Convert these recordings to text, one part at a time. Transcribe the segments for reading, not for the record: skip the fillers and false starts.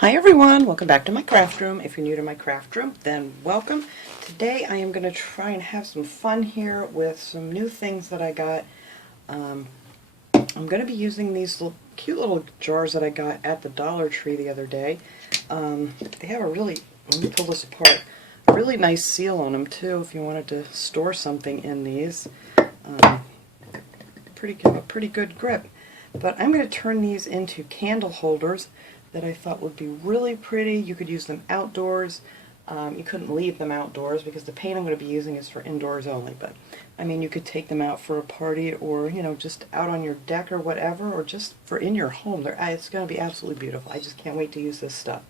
Hi everyone, welcome back to my craft room. If you're new to my craft room, then welcome. Today I am going to try and have some fun here with some new things that I got. I'm going to be using these cute little jars that I got at the Dollar Tree the other day. They have a really, let me pull this apart, a really nice seal on them too if you wanted to store something in these. Pretty good grip. But I'm going to turn these into candle holders that I thought would be really pretty. You could use them outdoors. You couldn't leave them outdoors because the paint I'm going to be using is for indoors only, but I mean you could take them out for a party or just out on your deck or whatever, or just for in your home. It's going to be absolutely beautiful. I just can't wait to use this stuff.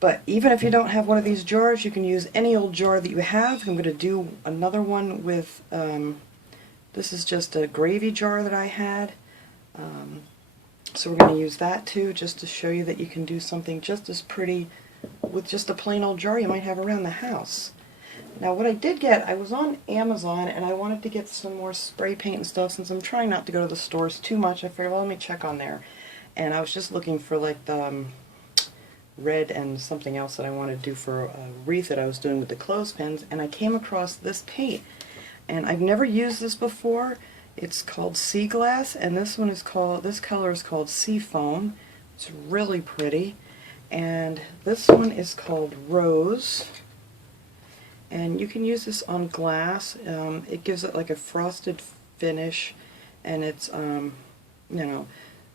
But even if you don't have one of these jars, you can use any old jar that you have. I'm going to do another one with, this is just a gravy jar that I had. So we're going to use that too, just to show you that you can do something just as pretty with just a plain old jar you might have around the house. Now what I did get, I was on Amazon and I wanted to get some more spray paint and stuff. Since I'm trying not to go to the stores too much, I figured, well, let me check on there. And I was just looking for like the red and something else that I wanted to do for a wreath that I was doing with the clothespins, and I came across this paint. And I've never used this before. It's called Sea Glass, and this color is called Sea Foam. It's really pretty. And this one is called Rose. And you can use this on glass. It gives it like a frosted finish, and it's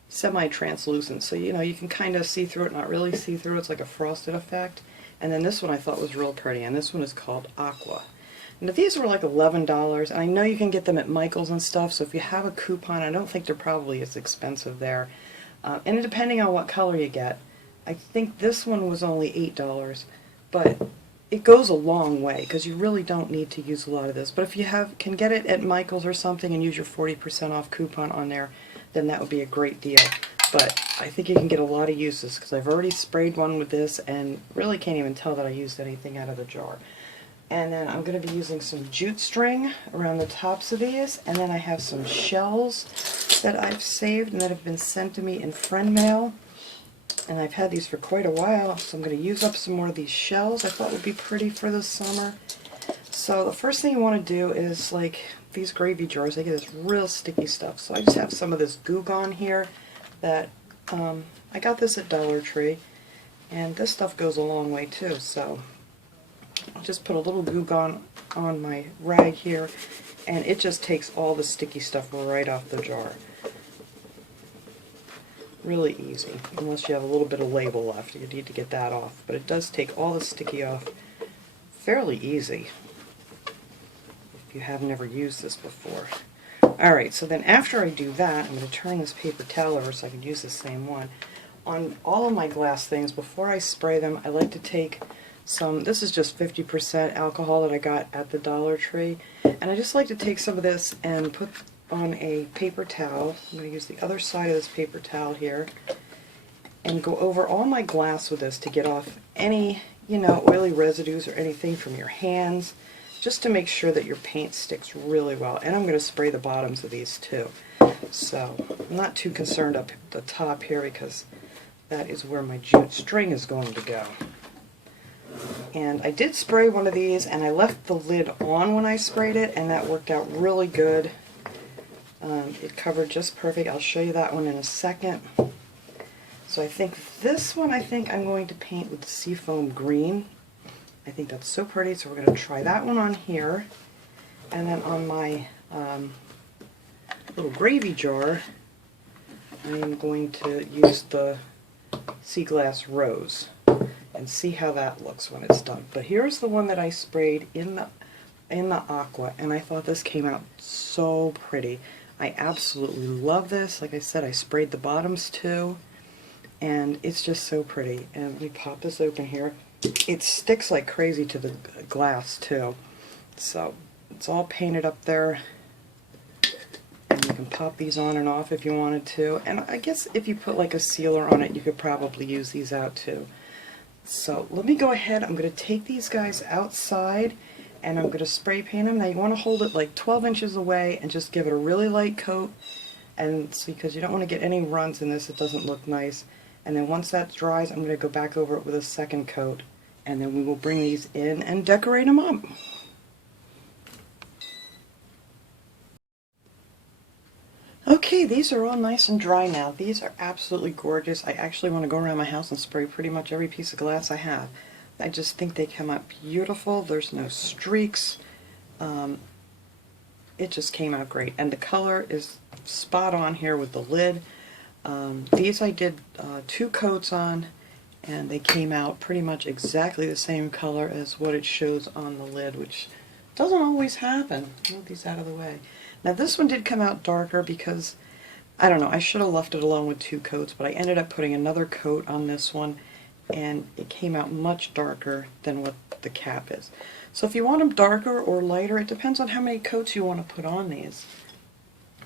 semi-translucent, so you can kind of see through it, not really see through it. It's like a frosted effect. And then this one I thought was real pretty, and this one is called Aqua. Now these were like $11, and I know you can get them at Michael's and stuff, so if you have a coupon, I don't think they're probably as expensive there. And depending on what color you get, I think this one was only $8, but it goes a long way, because you really don't need to use a lot of this. But if you can get it at Michael's or something and use your 40% off coupon on there, then that would be a great deal. But I think you can get a lot of uses, because I've already sprayed one with this and really can't even tell that I used anything out of the jar. And then I'm going to be using some jute string around the tops of these, and then I have some shells that I've saved and that have been sent to me in friend mail. And I've had these for quite a while, so I'm going to use up some more of these shells I thought would be pretty for the summer. So the first thing you want to do is, like these gravy jars, they get this real sticky stuff. So I just have some of this Goo Gone here that I got this at Dollar Tree, and this stuff goes a long way too. So I'll just put a little Goo Gone on my rag here, and it just takes all the sticky stuff right off the jar. Really easy, unless you have a little bit of label left. You need to get that off, but it does take all the sticky off fairly easy if you have never used this before. Alright, so then after I do that, I'm going to turn this paper towel over so I can use the same one. On all of my glass things, before I spray them, I like to take some, this is just 50% alcohol that I got at the Dollar Tree, and I just like to take some of this and put on a paper towel. I'm going to use the other side of this paper towel here and go over all my glass with this to get off any, oily residues or anything from your hands, just to make sure that your paint sticks really well. And I'm going to spray the bottoms of these too. So I'm not too concerned up the top here, because that is where my jute string is going to go. And I did spray one of these, and I left the lid on when I sprayed it, and that worked out really good. It covered just perfect. I'll show you that one in a second. So I think this one, I'm going to paint with the Seafoam Green. I think that's so pretty, so we're going to try that one on here. And then on my little gravy jar, I am going to use the Sea Glass Rose and see how that looks when it's done. But here's the one that I sprayed in the Aqua, and I thought this came out so pretty. I absolutely love this. Like I said, I sprayed the bottoms too, and it's just so pretty. And let me pop this open here. It sticks like crazy to the glass too. So it's all painted up there, and you can pop these on and off if you wanted to. And I guess if you put like a sealer on it, you could probably use these out too. So let me go ahead. I'm going to take these guys outside, and I'm going to spray paint them. Now you want to hold it like 12 inches away and just give it a really light coat, and because you don't want to get any runs in this, it doesn't look nice. And then once that dries, I'm going to go back over it with a second coat, and then we will bring these in and decorate them up. Okay, these are all nice and dry now. These are absolutely gorgeous. I actually want to go around my house and spray pretty much every piece of glass I have. I just think they come out beautiful. There's no streaks. It just came out great. And the color is spot on here with the lid. These I did 2 coats on, and they came out pretty much exactly the same color as what it shows on the lid, which doesn't always happen. Move these out of the way. Now this one did come out darker because, I don't know, I should have left it alone with 2 coats, but I ended up putting another coat on this one, and it came out much darker than what the cap is. So if you want them darker or lighter, it depends on how many coats you want to put on these.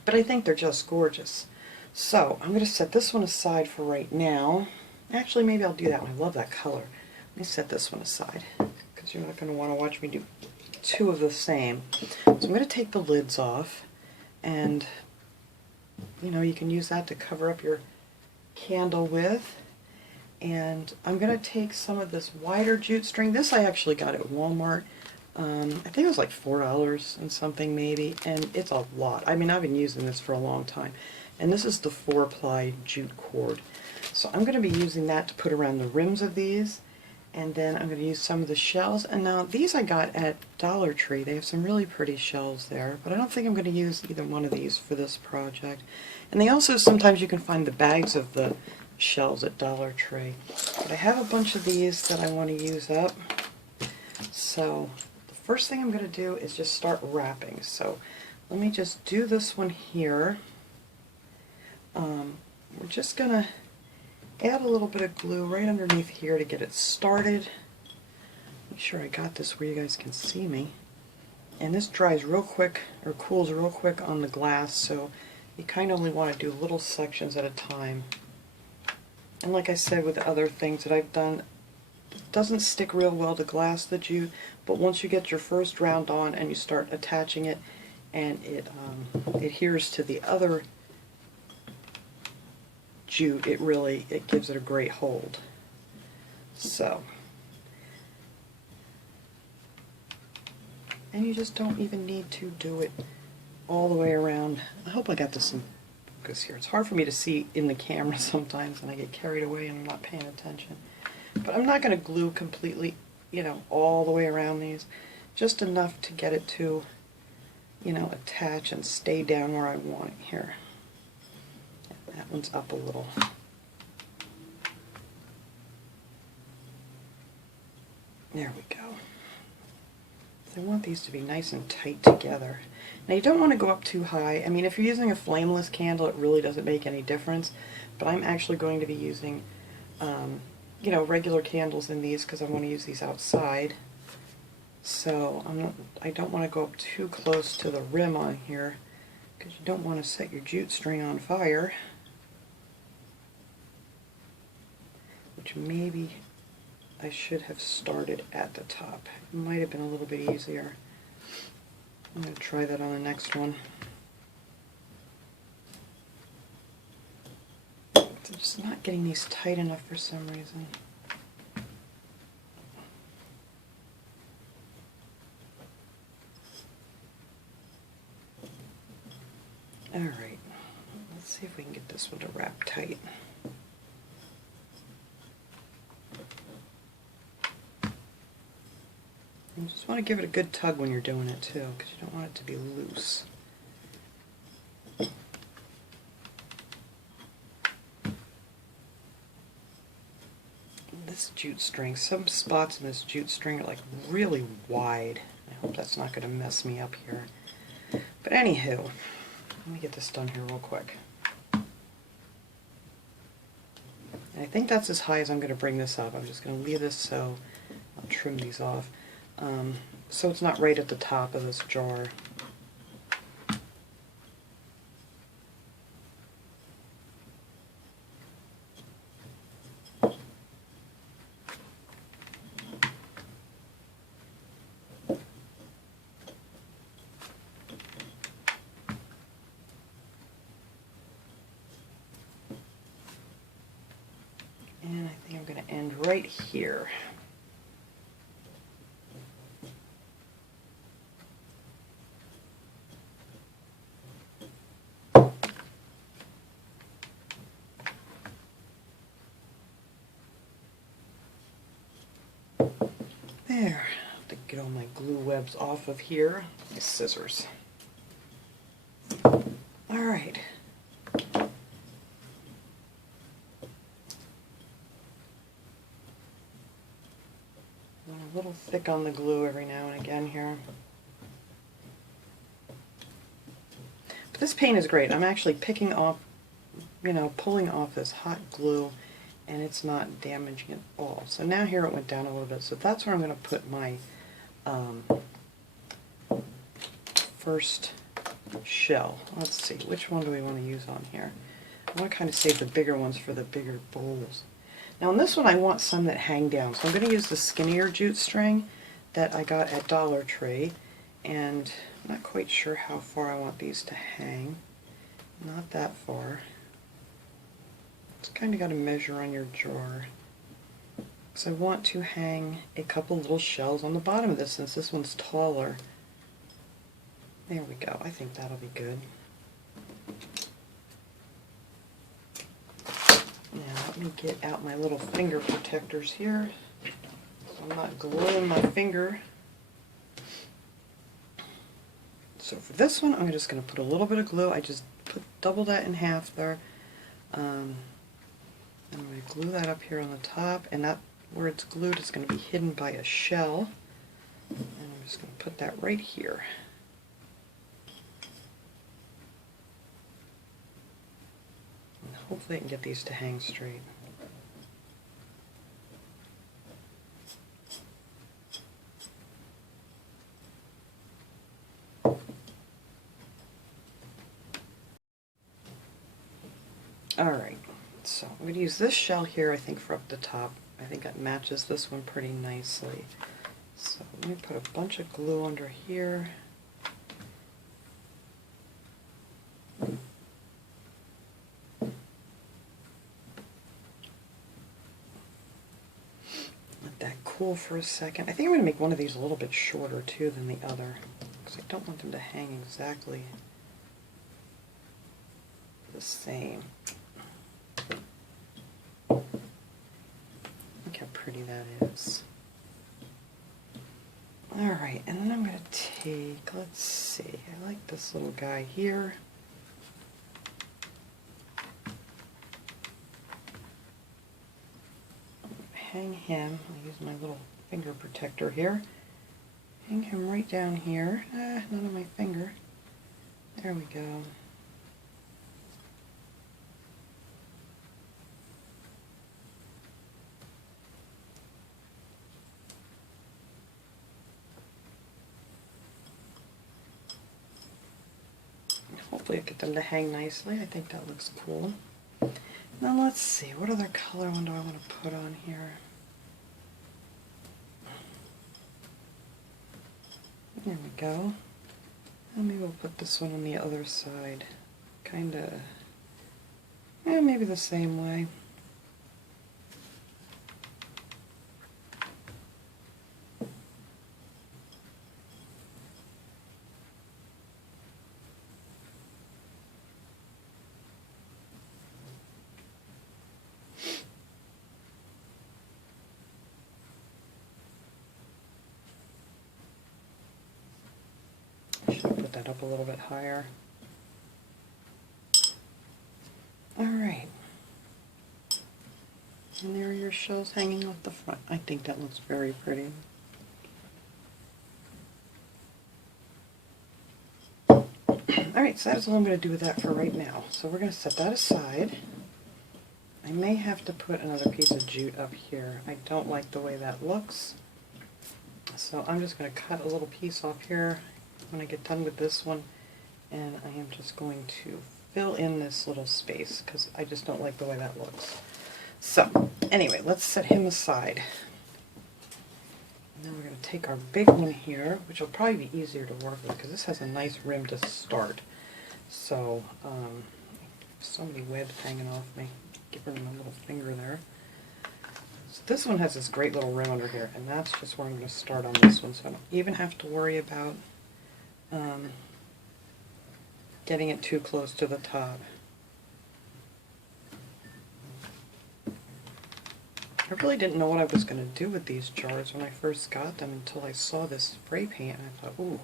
But I think they're just gorgeous. So I'm going to set this one aside for right now. Actually, maybe I'll do that one. I love that color. Let me set this one aside, because you're not going to want to watch me do 2 of the same. So I'm going to take the lids off, and you know, you can use that to cover up your candle with. And I'm going to take some of this wider jute string. This I actually got at Walmart. I think it was like $4 and something maybe, and it's a lot. I mean, I've been using this for a long time. And this is the 4-ply jute cord. So I'm going to be using that to put around the rims of these, and then I'm going to use some of the shells. And now these I got at Dollar Tree. They have some really pretty shells there, but I don't think I'm going to use either one of these for this project. And they also, sometimes you can find the bags of the shells at Dollar Tree. But I have a bunch of these that I want to use up. So the first thing I'm going to do is just start wrapping. So let me just do this one here. We're just going to add a little bit of glue right underneath here to get it started. Make sure I got this where you guys can see me. And this dries real quick, or cools real quick on the glass, so you kind of only want to do little sections at a time. And like I said with the other things that I've done, it doesn't stick real well to glass, the jute, but once you get your first round on and you start attaching it, and it adheres to the other jute, it gives it a great hold. So, and you just don't even need to do it all the way around. I hope I got this in focus here. It's hard for me to see in the camera sometimes, and I get carried away and I'm not paying attention. But I'm not going to glue completely, you know, all the way around these. Just enough to get it to, you know, attach and stay down where I want it here. That one's up a little. There we go. So I want these to be nice and tight together. Now you don't want to go up too high. I mean, if you're using a flameless candle, it really doesn't make any difference. But I'm actually going to be using, you know, regular candles in these because I want to use these outside. So I don't want to go up too close to the rim on here because you don't want to set your jute string on fire. Which maybe I should have started at the top. It might have been a little bit easier. I'm going to try that on the next one. I'm just not getting these tight enough for some reason. Alright, let's see if we can get this one to wrap tight. You just want to give it a good tug when you're doing it too, because you don't want it to be loose. This jute string, some spots in this jute string are like really wide. I hope that's not going to mess me up here. But anywho, let me get this done here real quick. And I think that's as high as I'm going to bring this up. I'm just going to leave this so I'll trim these off. So it's not right at the top of this jar. right here. There. I have to get all my glue webs off of here. My scissors. Alright. A little thick on the glue every now and again here. But this paint is great. I'm actually picking off, pulling off this hot glue, and it's not damaging at all. So now here it went down a little bit. So that's where I'm going to put my first shell. Let's see, which one do we want to use on here? I want to kind of save the bigger ones for the bigger bowls. Now on this one I want some that hang down, so I'm going to use the skinnier jute string that I got at Dollar Tree, and I'm not quite sure how far I want these to hang. Not that far. It's kind of got to measure on your jar. So I want to hang a couple little shells on the bottom of this since this one's taller. There we go. I think that'll be good. Now let me get out my little finger protectors here so I'm not gluing my finger. So for this one I'm just going to put a little bit of glue. I just double that in half there. I'm going to glue that up here on the top, and that where it's glued is going to be hidden by a shell. And I'm just going to put that right here. Hopefully I can get these to hang straight. Alright, so I'm going to use this shell here, I think, for up the top. I think that matches this one pretty nicely. So let me put a bunch of glue under here. Cool for a second. I think I'm going to make one of these a little bit shorter too than the other, because I don't want them to hang exactly the same. Look how pretty that is. Alright, and then I'm going to take, let's see, I like this little guy here. Hang him, I'll use my little finger protector here. Hang him right down here. Not on my finger. There we go. Hopefully I'll get them to hang nicely. I think that looks cool. Now let's see, what other color one do I want to put on here? There we go. And maybe we'll put this one on the other side. Kinda, maybe the same way. That up a little bit higher. Alright. And there are your shells hanging off the front. I think that looks very pretty. Alright, so that's all I'm going to do with that for right now. So we're going to set that aside. I may have to put another piece of jute up here. I don't like the way that looks. So I'm just going to cut a little piece off here when I get done with this one, and I am just going to fill in this little space because I just don't like the way that looks. So anyway, let's set him aside. Now we're going to take our big one here, which will probably be easier to work with because this has a nice rim to start. So so many webs hanging off me. Give her my little finger there. So this one has this great little rim under here, and that's just where I'm going to start on this one, so I don't even have to worry about getting it too close to the top. I really didn't know what I was going to do with these jars when I first got them until I saw this spray paint, and I thought, ooh,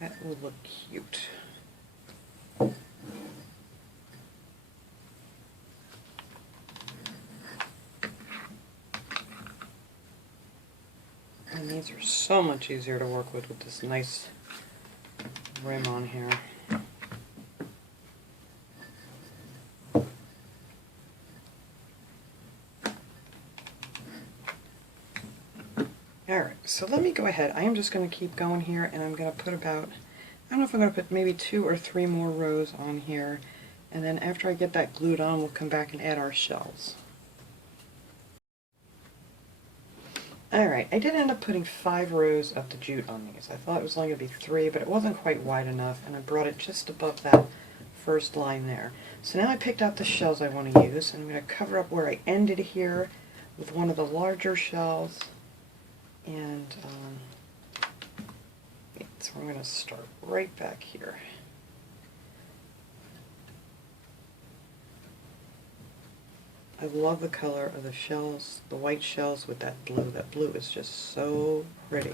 that will look cute. And these are so much easier to work with this nice rim on here. Alright, so let me go ahead. I am just going to keep going here, and I'm going to put about, I don't know if I'm going to put maybe 2 or 3 more rows on here, and then after I get that glued on, we'll come back and add our shells. Alright, I did end up putting 5 rows of the jute on these. I thought it was only going to be 3, but it wasn't quite wide enough, and I brought it just above that first line there. So now I picked out the shells I want to use, and I'm going to cover up where I ended here with one of the larger shells, and so I'm going to start right back here. I love the color of the shells, the white shells with that blue. That blue is just so pretty.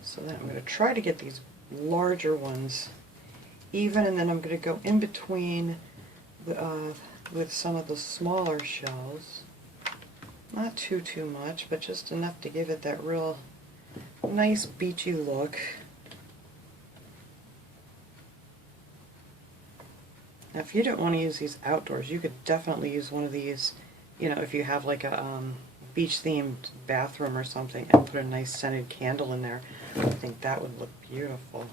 So then I'm going to try to get these larger ones even, and then I'm going to go in between with some of the smaller shells. Not too much, but just enough to give it that real nice beachy look. Now, if you don't want to use these outdoors, you could definitely use one of these, you know, if you have like a beach-themed bathroom or something, and put a nice scented candle in there. I think that would look beautiful.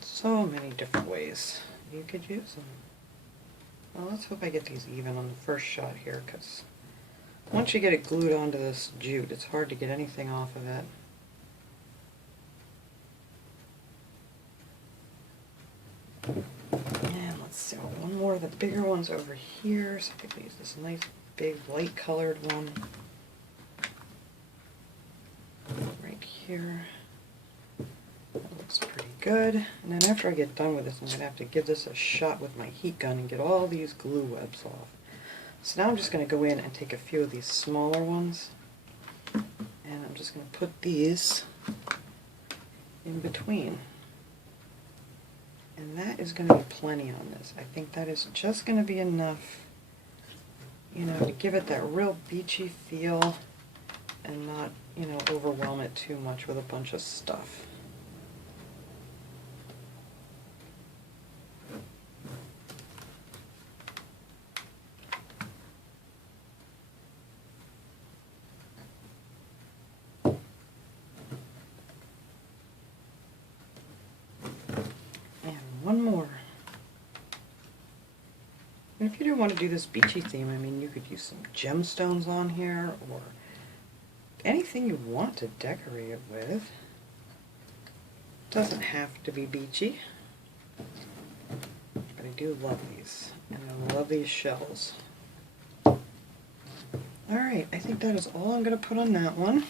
So many different ways you could use them. Well, let's hope I get these even on the first shot here, because once you get it glued onto this jute, it's hard to get anything off of it. And let's see, one more of the bigger ones over here, so I could use this nice big light colored one right here. That looks pretty good. And then after I get done with this, I'm going to have to give this a shot with my heat gun and get all these glue webs off. So now I'm just going to go in and take a few of these smaller ones, and I'm just going to put these in between. And that is going to be plenty on this. I think that is just going to be enough, you know, to give it that real beachy feel and not, you know, overwhelm it too much with a bunch of stuff. One more. And if you didn't want to do this beachy theme, I mean, you could use some gemstones on here, or anything you want to decorate it with. Doesn't have to be beachy. But I do love these, and I love these shells. Alright, I think that is all I'm going to put on that one.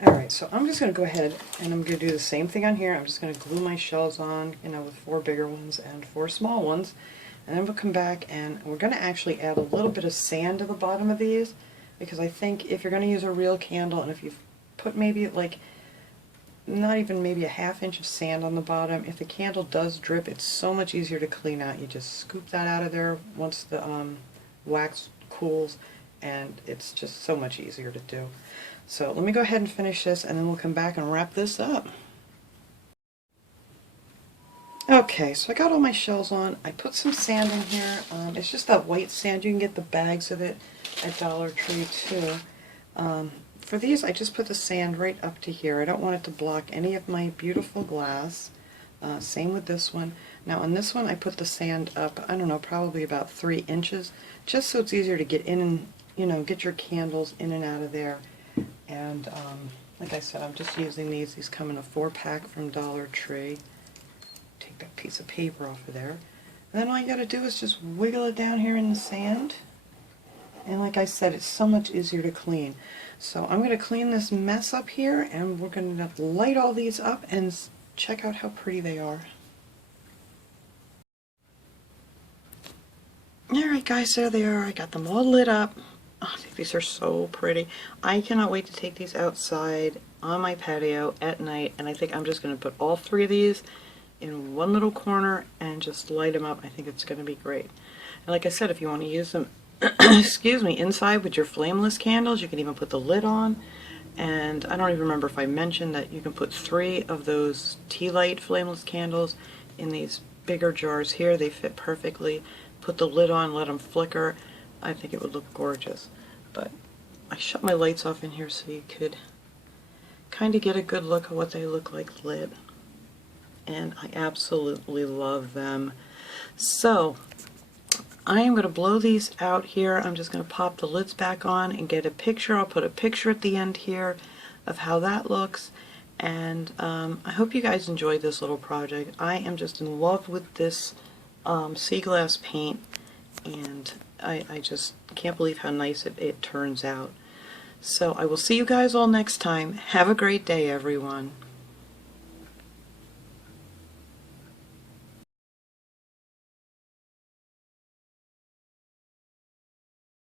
Alright, so I'm just going to go ahead and I'm going to do the same thing on here. I'm just going to glue my shells on, you know, with 4 bigger ones and 4 small ones. And then we'll come back and we're going to actually add a little bit of sand to the bottom of these, because I think if you're going to use a real candle, and if you put maybe like, not even maybe a ½ inch of sand on the bottom, if the candle does drip, it's so much easier to clean out. You just scoop that out of there once the wax cools, and it's just so much easier to do. So let me go ahead and finish this, and then we'll come back and wrap this up. Okay, so I got all my shells on. I put some sand in here. It's just that white sand. You can get the bags of it at Dollar Tree too. For these, I just put the sand right up to here. I don't want it to block any of my beautiful glass. Same with this one. Now on this one, I put the sand up, I don't know, probably about 3 inches, just so it's easier to get in and, you know, get your candles in and out of there. And Like I said, I'm just using these. These come in a 4-pack from Dollar Tree. Take that piece of paper off of there. And then all you gotta do is just wiggle it down here in the sand. And like I said, it's so much easier to clean. So I'm gonna clean this mess up here, and we're gonna light all these up and check out how pretty they are. Alright guys, there they are. I got them all lit up. Oh, I think these are so pretty. I cannot wait to take these outside on my patio at night, and I think I'm just going to put all 3 of these in one little corner and just light them up. I think it's going to be great. And like I said, if you want to use them excuse me, inside with your flameless candles, you can even put the lid on. And I don't even remember if I mentioned that you can put 3 of those tea light flameless candles in these bigger jars here. They fit perfectly. Put the lid on, let them flicker. I think it would look gorgeous. But I shut my lights off in here so you could kind of get a good look at what they look like lit. And I absolutely love them. So I am going to blow these out here. I'm just going to pop the lids back on and get a picture. I'll put a picture at the end here of how that looks. And I hope you guys enjoyed this little project. I am just in love with this sea glass paint, and I just can't believe how nice it turns out. So I will see you guys all next time. Have a great day, everyone.